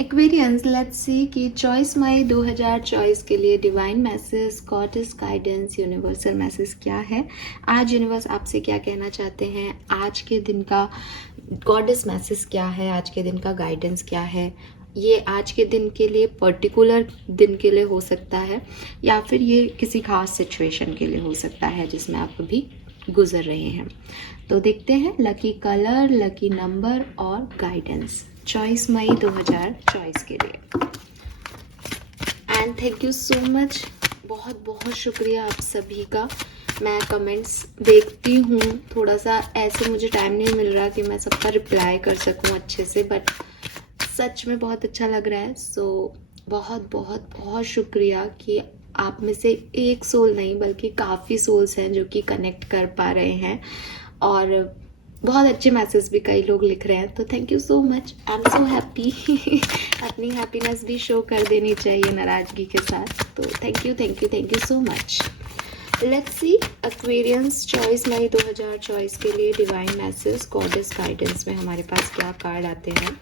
Aquarians, let's see कि choice May 2024 के लिए divine message, goddess guidance, universal message क्या है। आज यूनिवर्स आपसे क्या कहना चाहते हैं, आज के दिन का गॉडेस मैसेज क्या है, आज के दिन का गाइडेंस क्या है। ये आज के दिन के लिए, पर्टिकुलर दिन के लिए हो सकता है, या फिर ये किसी खास सिचुएशन के लिए हो सकता है जिसमें आप अभी गुजर रहे हैं। तो देखते हैं लकी कलर, लकी नंबर और गाइडेंस चॉइस मई 2024 के लिए। And thank you so much, बहुत बहुत शुक्रिया आप सभी का। मैं कमेंट्स देखती हूँ, थोड़ा सा ऐसे मुझे टाइम नहीं मिल रहा कि मैं सबका रिप्लाई कर सकूँ अच्छे से, बट सच में बहुत अच्छा लग रहा है। सो बहुत बहुत बहुत शुक्रिया कि आप में से एक सोल नहीं बल्कि काफ़ी सोल्स हैं जो कि कनेक्ट कर पा रहे हैं, और बहुत अच्छे मैसेज भी कई लोग लिख रहे हैं। तो thank you so much, I am so happy. अपनी हैप्पीनेस भी शो कर देनी चाहिए नाराज़गी के साथ। तो thank you so much. Let's see Aquarians choice May 2024 के लिए डिवाइन मैसेज, गॉडेस गाइडेंस में हमारे पास क्या कार्ड आते हैं।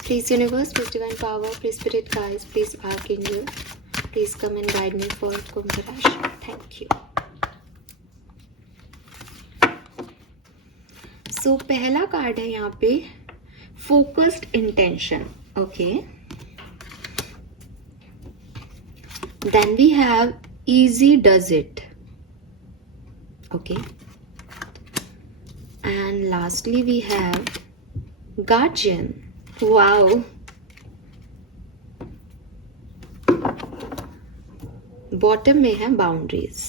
Please universe, please divine power, please spirit guides, please archangel, please come and guide me for कुंभ राशि। Thank you. सो पहला कार्ड है यहाँ पे focused intention. Okay, then we have easy does it. Okay, and lastly we have guardian. Wow, bottom में है boundaries.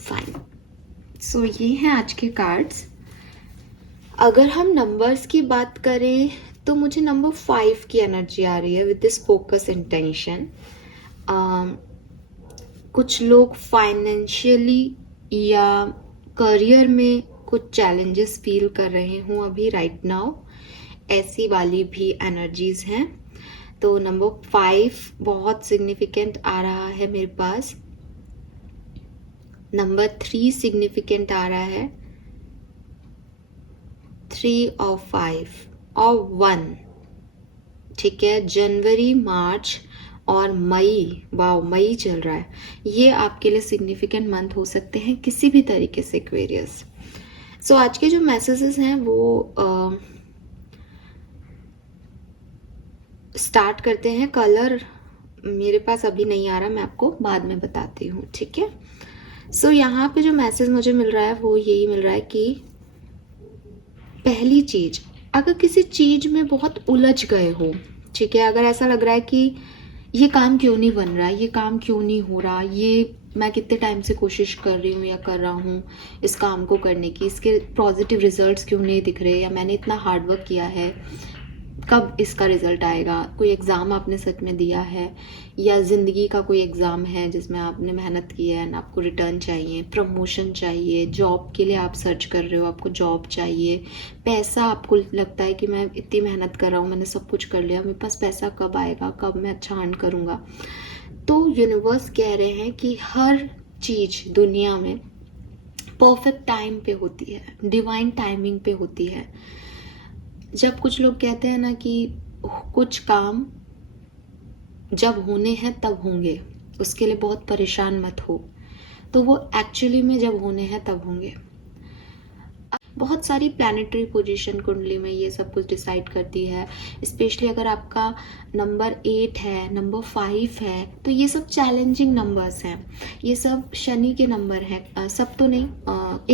Fine, सो ये हैं आज के कार्ड्स। अगर हम नंबर्स की बात करें तो मुझे नंबर 5 की एनर्जी आ रही है विद दिस फोकस इंटेंशन। कुछ लोग फाइनेंशियली या करियर में कुछ चैलेंजेस फील कर रहे हूँ अभी राइट नाउ, ऐसी वाली भी एनर्जीज हैं। तो नंबर 5 बहुत सिग्निफिकेंट आ रहा है मेरे पास। नंबर 3 सिग्निफिकेंट आ रहा है, 3 और 5 और 1। ठीक है, जनवरी, मार्च और मई, वाओ मई चल रहा है, ये आपके लिए सिग्निफिकेंट मंथ हो सकते हैं किसी भी तरीके से एक्वेरियस। सो आज के जो मैसेजेस हैं वो स्टार्ट करते हैं। कलर मेरे पास अभी नहीं आ रहा, मैं आपको बाद में बताती हूँ। ठीक है, सो यहाँ पे जो मैसेज मुझे मिल रहा है वो यही मिल रहा है कि पहली चीज, अगर किसी चीज में बहुत उलझ गए हो, ठीक है, अगर ऐसा लग रहा है कि ये काम क्यों नहीं बन रहा, ये काम क्यों नहीं हो रहा, ये मैं कितने टाइम से कोशिश कर रही हूँ या कर रहा हूँ इस काम को करने की, इसके पॉजिटिव रिजल्ट्स क्यों नहीं दिख रहे, या मैंने इतना हार्ड वर्क किया है, कब इसका रिजल्ट आएगा। कोई एग्ज़ाम आपने सच में दिया है, या ज़िंदगी का कोई एग्ज़ाम है जिसमें आपने मेहनत की है एंड आपको रिटर्न चाहिए, प्रमोशन चाहिए, जॉब के लिए आप सर्च कर रहे हो, आपको जॉब चाहिए, पैसा, आपको लगता है कि मैं इतनी मेहनत कर रहा हूँ, मैंने सब कुछ कर लिया, मेरे पास पैसा कब आएगा, कब मैं अच्छा अर्न करूँगा। तो यूनिवर्स कह रहे हैं कि हर चीज़ दुनिया में परफेक्ट टाइम पे होती है, डिवाइन टाइमिंग पे होती है। जब कुछ लोग कहते हैं ना कि कुछ काम जब होने हैं तब होंगे, उसके लिए बहुत परेशान मत हो, तो वो एक्चुअली में जब होने हैं तब होंगे। बहुत सारी प्लानिटरी पोजीशन कुंडली में ये सब कुछ डिसाइड करती है। स्पेशली अगर आपका नंबर 8 है, नंबर 5 है, तो ये सब चैलेंजिंग नंबर्स हैं, ये सब शनि के नंबर हैं। सब तो नहीं,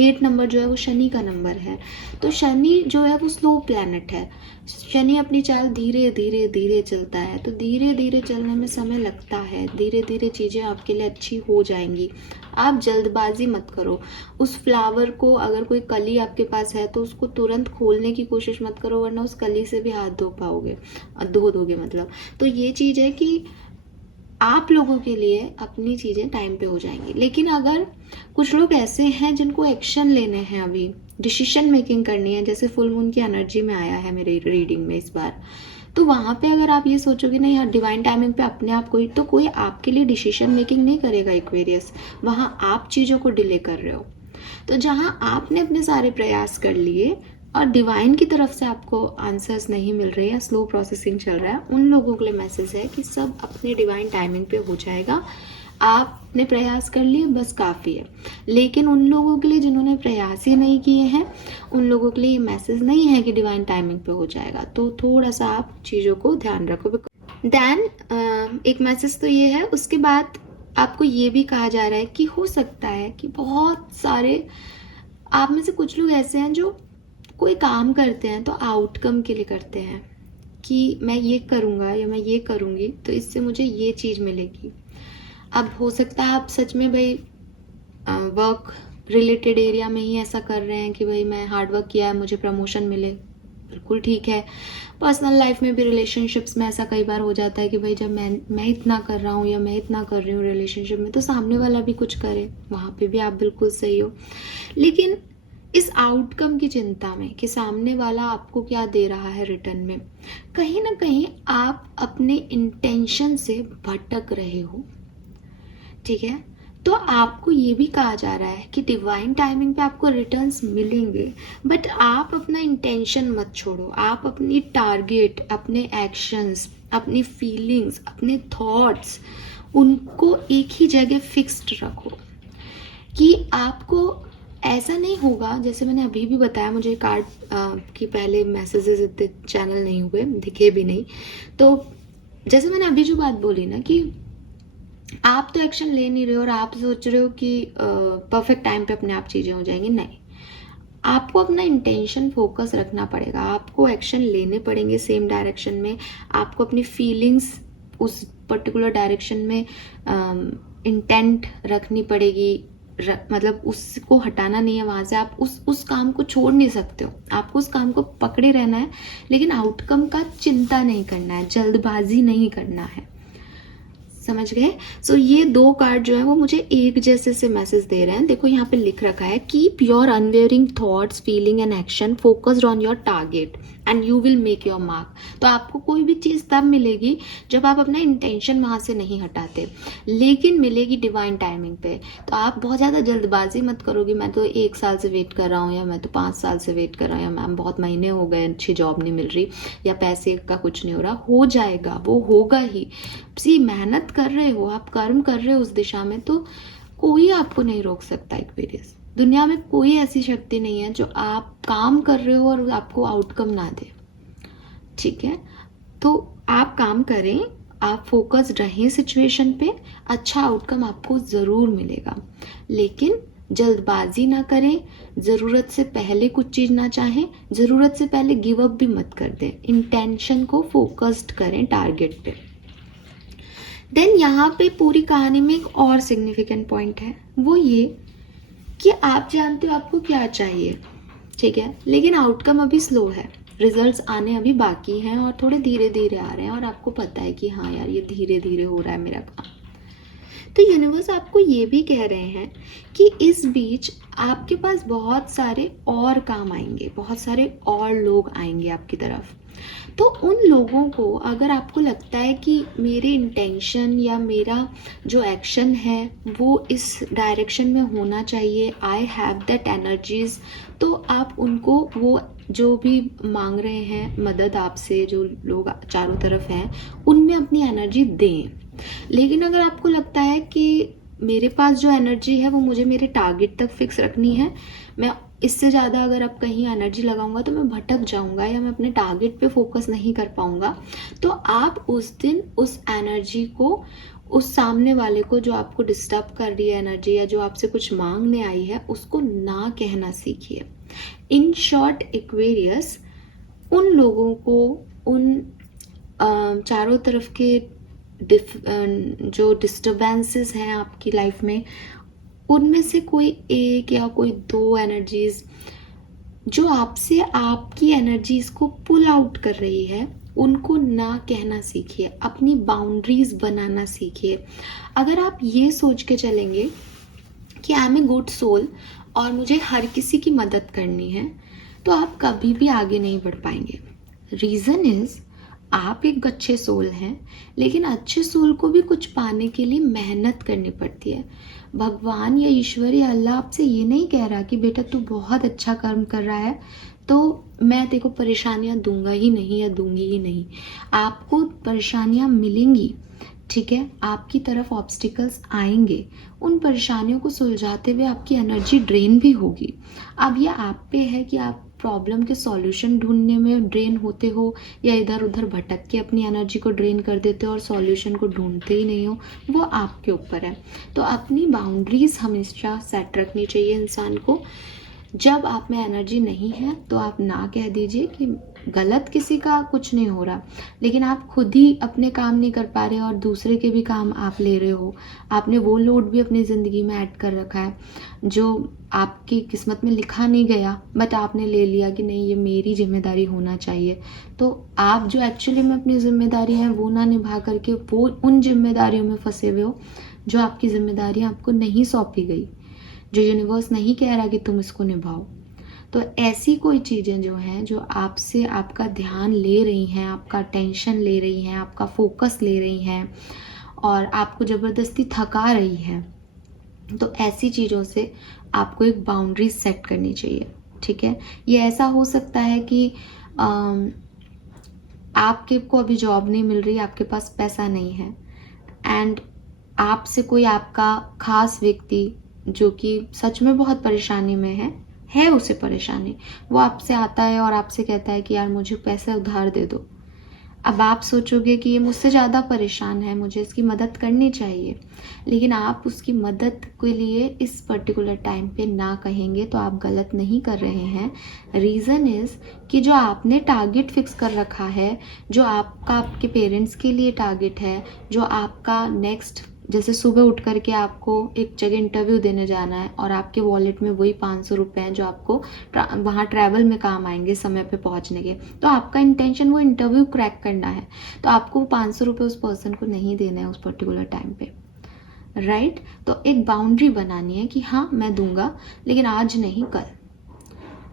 8 नंबर जो है वो शनि का नंबर है। तो शनि जो है वो स्लो प्लैनेट है, शनि अपनी चाल धीरे धीरे धीरे चलता है। तो धीरे धीरे चलने में समय लगता है, धीरे धीरे चीज़ें आपके लिए अच्छी हो जाएंगी। आप जल्दबाजी मत करो। उस फ्लावर को, अगर कोई कली आपके पास है तो उसको तुरंत खोलने की कोशिश मत करो, वरना उस कली से भी हाथ धो दोगे मतलब। तो ये चीज़ है कि आप लोगों के लिए अपनी चीज़ें टाइम पे हो जाएंगी। लेकिन अगर कुछ लोग ऐसे हैं जिनको एक्शन लेने हैं, अभी डिसीजन मेकिंग करनी है, जैसे फुल मून की एनर्जी में आया है मेरे रीडिंग में इस बार, तो वहाँ पे अगर आप ये सोचोगे नहीं यार डिवाइन टाइमिंग पे अपने आप कोई आपके लिए डिसीजन मेकिंग नहीं करेगा एक्वेरियस, वहाँ आप चीज़ों को डिले कर रहे हो। तो जहाँ आपने अपने सारे प्रयास कर लिए और डिवाइन की तरफ से आपको आंसर्स नहीं मिल रहे या स्लो प्रोसेसिंग चल रहा है, उन लोगों के लिए मैसेज है कि सब अपने डिवाइन टाइमिंग पे हो जाएगा। आपने प्रयास कर लिए, बस काफ़ी है। लेकिन उन लोगों के लिए जिन्होंने प्रयास ही नहीं किए हैं, उन लोगों के लिए ये मैसेज नहीं है कि डिवाइन टाइमिंग पे हो जाएगा। तो थोड़ा सा आप चीज़ों को ध्यान रखो। देन एक मैसेज तो ये है। उसके बाद आपको ये भी कहा जा रहा है कि हो सकता है कि बहुत सारे आप में से कुछ लोग ऐसे हैं जो कोई काम करते हैं तो आउटकम के लिए करते हैं कि मैं ये करूँगा या मैं ये करूँगी तो इससे मुझे ये चीज़ मिलेगी। अब हो सकता है आप सच में भाई वर्क रिलेटेड एरिया में ही ऐसा कर रहे हैं कि भाई मैं हार्ड वर्क किया है, मुझे प्रमोशन मिले, बिल्कुल ठीक है। पर्सनल लाइफ में भी, रिलेशनशिप्स में ऐसा कई बार हो जाता है कि भाई जब मैं इतना कर रहा हूँ या मैं इतना कर रही हूँ रिलेशनशिप में, तो सामने वाला भी कुछ करे, वहाँ पे भी आप बिल्कुल सही हो। लेकिन इस आउटकम की चिंता में कि सामने वाला आपको क्या दे रहा है रिटर्न में, कहीं ना कहीं आप अपने इंटेंशन से भटक रहे हो, ठीक है। तो आपको ये भी कहा जा रहा है कि डिवाइन टाइमिंग पे आपको रिटर्न्स मिलेंगे, बट आप अपना इंटेंशन मत छोड़ो। आप अपनी टारगेट, अपने एक्शंस, अपनी फीलिंग्स, अपने थॉट्स, उनको एक ही जगह फिक्स्ड रखो कि आपको ऐसा नहीं होगा। जैसे मैंने अभी भी बताया, मुझे कार्ड की पहले मैसेजेस इतने चैनल नहीं हुए, दिखे भी नहीं। तो जैसे मैंने अभी जो बात बोली ना कि आप तो एक्शन ले नहीं रहे हो और आप सोच रहे हो कि परफेक्ट टाइम पे अपने आप चीज़ें हो जाएंगी, नहीं। आपको अपना इंटेंशन फोकस रखना पड़ेगा, आपको एक्शन लेने पड़ेंगे सेम डायरेक्शन में। आपको अपनी फीलिंग्स उस पर्टिकुलर डायरेक्शन में इंटेंट रखनी पड़ेगी। मतलब उसको हटाना नहीं है वहाँ से। आप उस काम को छोड़ नहीं सकते हो, आपको उस काम को पकड़े रहना है, लेकिन आउटकम का चिंता नहीं करना है, जल्दबाजी नहीं करना है। समझ गए? सो ये दो कार्ड जो है वो मुझे एक जैसे से मैसेज दे रहे हैं। देखो यहाँ पे लिख रखा है, keep your unwearying thoughts, feeling and action focused on your target and you will make your mark. तो आपको कोई भी चीज़ तब मिलेगी जब आप अपना इंटेंशन वहाँ से नहीं हटाते, लेकिन मिलेगी डिवाइन टाइमिंग पे। तो आप बहुत ज़्यादा जल्दबाजी मत करोगे, मैं तो 1 साल से वेट कर रहा हूँ, या मैं तो 5 साल से वेट कर रहा हूँ, या मैम बहुत महीने हो गए अच्छी जॉब नहीं मिल रही, या पैसे का कुछ नहीं हो रहा। हो जाएगा, वो होगा ही। सी मेहनत कर रहे हो आप, कर्म कर रहे हो उस दिशा में, तो कोई आपको नहीं रोक सकता। एक्वेरियस, दुनिया में कोई ऐसी शक्ति नहीं है जो आप काम कर रहे हो और आपको आउटकम ना दे, ठीक है। तो आप काम करें, आप फोकस रहें सिचुएशन पे, अच्छा आउटकम आपको ज़रूर मिलेगा। लेकिन जल्दबाजी ना करें, ज़रूरत से पहले कुछ चीज़ ना चाहें, ज़रूरत से पहले गिव अप भी मत कर दें। इंटेंशन को फोकस्ड करें टारगेट पे। देन यहाँ पे पूरी कहानी में एक और सिग्निफिकेंट पॉइंट है, वो ये कि आप जानते हो आपको क्या चाहिए, ठीक है, लेकिन आउटकम अभी स्लो है, रिजल्ट्स आने अभी बाकी हैं और थोड़े धीरे धीरे आ रहे हैं, और आपको पता है कि हाँ यार ये धीरे धीरे हो रहा है मेरा काम। तो यूनिवर्स आपको ये भी कह रहे हैं कि इस बीच आपके पास बहुत सारे और काम आएंगे, बहुत सारे और लोग आएंगे आपकी तरफ। तो उन लोगों को, अगर आपको लगता है कि मेरे इंटेंशन या मेरा जो एक्शन है वो इस डायरेक्शन में होना चाहिए, आई हैव दैट एनर्जीज, तो आप उनको वो जो भी मांग रहे हैं मदद आपसे, जो लोग चारों तरफ हैं, उनमें अपनी एनर्जी दें। लेकिन अगर आपको लगता है कि मेरे पास जो एनर्जी है वो मुझे मेरे टारगेट तक फिक्स रखनी है, मैं इससे ज़्यादा अगर अब कहीं एनर्जी लगाऊंगा तो मैं भटक जाऊंगा या मैं अपने टारगेट पे फोकस नहीं कर पाऊंगा, तो आप उस दिन उस एनर्जी को, उस सामने वाले को जो आपको डिस्टर्ब कर रही है एनर्जी, या जो आपसे कुछ मांगने आई है, उसको ना कहना सीखिए। इन शॉर्ट एक्वेरियस, उन लोगों को, उन चारों तरफ के जो डिस्टर्बेंसेस हैं आपकी लाइफ में, उनमें से कोई एक या कोई दो एनर्जीज जो आपसे आपकी एनर्जीज को पुल आउट कर रही है, उनको ना कहना सीखिए, अपनी बाउंड्रीज बनाना सीखिए। अगर आप ये सोच के चलेंगे कि I am a good soul और मुझे हर किसी की मदद करनी है, तो आप कभी भी आगे नहीं बढ़ पाएंगे। रीज़न इज़, आप एक अच्छे सोल हैं, लेकिन अच्छे सोल को भी कुछ पाने के लिए मेहनत करनी पड़ती है। भगवान या ईश्वर या अल्लाह आपसे ये नहीं कह रहा कि बेटा तू बहुत अच्छा कर्म कर रहा है तो मैं तेरे को परेशानियां दूंगा ही नहीं या दूंगी ही नहीं। आपको परेशानियां मिलेंगी, ठीक है, आपकी तरफ ऑब्स्टिकल्स आएंगे, उन परेशानियों को सुलझाते हुए आपकी एनर्जी ड्रेन भी होगी। अब ये आप पे है कि आप प्रॉब्लम के सॉल्यूशन ढूंढने में ड्रेन होते हो या इधर उधर भटक के अपनी एनर्जी को ड्रेन कर देते हो और सॉल्यूशन को ढूंढते ही नहीं हो, वो आपके ऊपर है। तो अपनी बाउंड्रीज हमेशा सेट रखनी चाहिए इंसान को। जब आप में एनर्जी नहीं है तो आप ना कह दीजिए कि गलत किसी का कुछ नहीं हो रहा, लेकिन आप खुद ही अपने काम नहीं कर पा रहे और दूसरे के भी काम आप ले रहे हो। आपने वो लोड भी अपनी ज़िंदगी में ऐड कर रखा है जो आपकी किस्मत में लिखा नहीं गया, बट आपने ले लिया कि नहीं ये मेरी जिम्मेदारी होना चाहिए। तो आप जो एक्चुअली में अपनी जिम्मेदारी है वो ना निभा करके वो उन जिम्मेदारियों में फंसे हुए हो जो आपकी जिम्मेदारी आपको नहीं सौंपी गई, जो यूनिवर्स नहीं कह रहा कि तुम इसको निभाओ। तो ऐसी कोई चीज़ें जो हैं जो आपसे आपका ध्यान ले रही हैं, आपका टेंशन ले रही हैं, आपका फोकस ले रही हैं और आपको ज़बरदस्ती थका रही हैं, तो ऐसी चीज़ों से आपको एक बाउंड्री सेट करनी चाहिए, ठीक है। ये ऐसा हो सकता है कि आपके को अभी जॉब नहीं मिल रही, आपके पास पैसा नहीं है एंड आपसे कोई आपका खास व्यक्ति जो कि सच में बहुत परेशानी में है उसे परेशानी, वो आपसे आता है और आपसे कहता है कि यार मुझे पैसे उधार दे दो। अब आप सोचोगे कि ये मुझसे ज़्यादा परेशान है, मुझे इसकी मदद करनी चाहिए, लेकिन आप उसकी मदद के लिए इस पर्टिकुलर टाइम पे ना कहेंगे तो आप गलत नहीं कर रहे हैं। रीज़न इज़ कि जो आपने टारगेट फिक्स कर रखा है, जो आपका आपके पेरेंट्स के लिए टारगेट है, जो आपका नेक्स्ट, जैसे सुबह उठ करके आपको एक जगह इंटरव्यू देने जाना है और आपके वॉलेट में वही 500 रुपये हैं जो आपको वहाँ ट्रैवल में काम आएंगे समय पे पहुँचने के, तो आपका इंटेंशन वो इंटरव्यू क्रैक करना है, तो आपको 500 रुपये उस पर्सन को नहीं देना है उस पर्टिकुलर टाइम पे, राइट। तो एक बाउंड्री बनानी है कि हाँ मैं दूंगा लेकिन आज नहीं कल,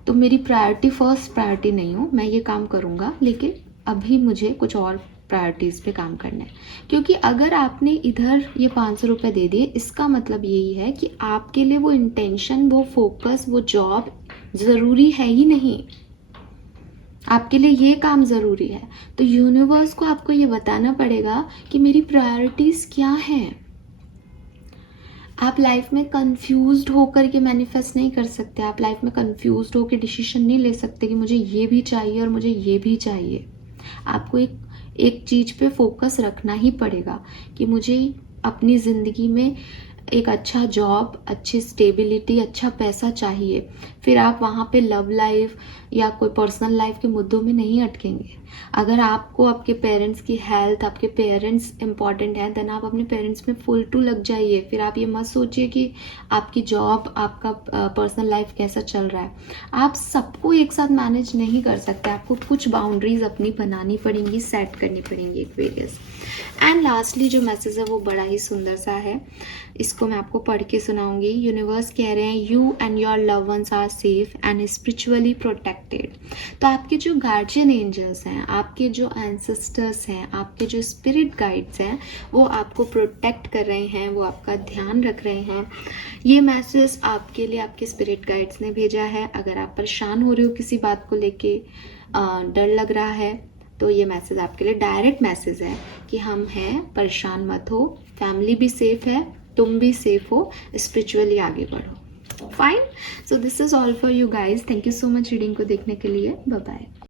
तो मेरी प्रायोरिटी फर्स्ट प्रायोरिटी नहीं हो, मैं ये काम करूँगा लेकिन अभी मुझे कुछ और प्रायोरिटीज़ पे काम करना है। क्योंकि अगर आपने इधर ये 500 रुपये दे दिए, इसका मतलब यही है कि आपके लिए वो इंटेंशन, वो फोकस, वो जॉब ज़रूरी है ही नहीं, आपके लिए ये काम ज़रूरी है। तो यूनिवर्स को आपको ये बताना पड़ेगा कि मेरी प्रायोरिटीज़ क्या हैं। आप लाइफ में कंफ्यूज्ड होकर के मैनिफेस्ट नहीं कर सकते, आप लाइफ में कंफ्यूज्ड होकर डिसीजन नहीं ले सकते कि मुझे ये भी चाहिए और मुझे ये भी चाहिए। आपको एक चीज़ पे फोकस रखना ही पड़ेगा कि मुझे अपनी ज़िंदगी में एक अच्छा जॉब, अच्छी स्टेबिलिटी, अच्छा पैसा चाहिए। फिर आप वहाँ पे लव लाइफ या कोई पर्सनल लाइफ के मुद्दों में नहीं अटकेंगे। अगर आपको आपके पेरेंट्स की हेल्थ, आपके पेरेंट्स इंपॉर्टेंट हैं, देन आप अपने पेरेंट्स में फुल टू लग जाइए। फिर आप ये मत सोचिए कि आपकी जॉब, आपका पर्सनल लाइफ कैसा चल रहा है। आप सबको एक साथ मैनेज नहीं कर सकते, आपको कुछ बाउंड्रीज अपनी बनानी पड़ेंगी, सेट करनी पड़ेंगी एक्वेरियस। एंड लास्टली जो मैसेज है वो बड़ा ही सुंदर सा है, इसको मैं आपको पढ़ के सुनाऊंगी। यूनिवर्स कह रहे हैं you and your love ones are safe and spiritually protected. तो आपके जो गार्जियन एंजल्स हैं, आपके जो एंसेस्टर्स हैं, आपके जो स्पिरिट गाइड्स हैं, वो आपको प्रोटेक्ट कर रहे हैं, वो आपका ध्यान रख रहे हैं। ये मैसेज आपके लिए आपके स्पिरिट गाइड्स ने भेजा है। अगर आप परेशान हो रहे हो किसी बात को लेके, डर लग रहा है, तो ये मैसेज आपके लिए डायरेक्ट मैसेज है कि हम हैं, परेशान मत हो, फैमिली भी सेफ है, तुम भी सेफ हो, स्पिरिचुअली आगे बढ़ो। Fine, so this is all for you guys. Thank you so much reading को देखने के लिए। Bye bye.